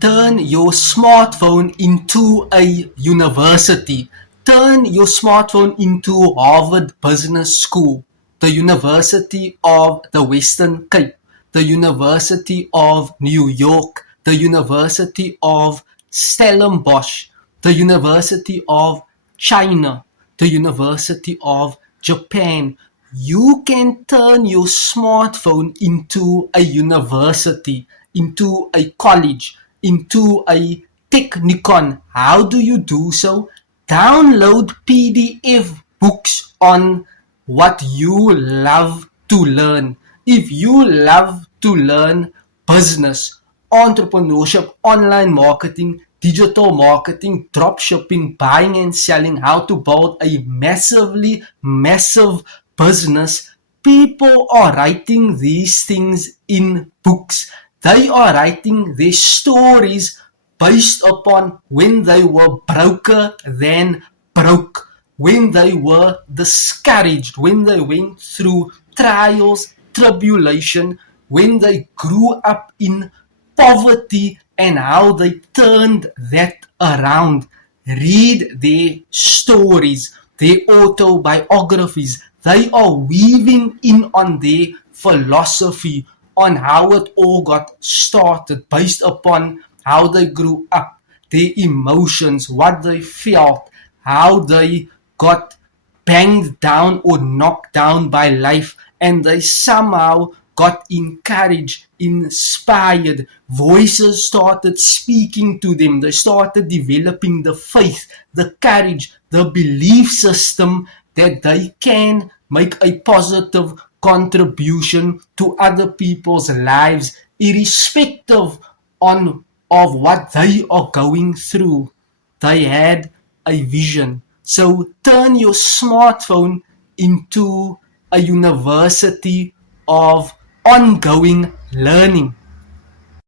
Turn your smartphone into a university. Turn your smartphone into Harvard Business School, the University of the Western Cape, the University of New York, the University of Stellenbosch, the University of China, the University of Japan. You can turn your smartphone into a university, into a college, into a technicon. How do you do so? Download PDF books on what you love to learn. If you love to learn business, entrepreneurship, online marketing, digital marketing, drop shipping, buying and selling, how to build a massive business, people are writing these things in books. They are writing their stories based upon when they were broker than broke, when they were discouraged, when they went through trials, tribulation, when they grew up in poverty and how they turned that around. Read their stories, their autobiographies. They are weaving in on their philosophy on how it all got started based upon how they grew up, their emotions, what they felt, how they got banged down or knocked down by life, and they somehow got encouraged, inspired. Voices started speaking to them. They started developing the faith, the courage, the belief system that they can make a positive contribution to other people's lives, irrespective of what they are going through. They had a vision. So turn your smartphone into a university of ongoing learning.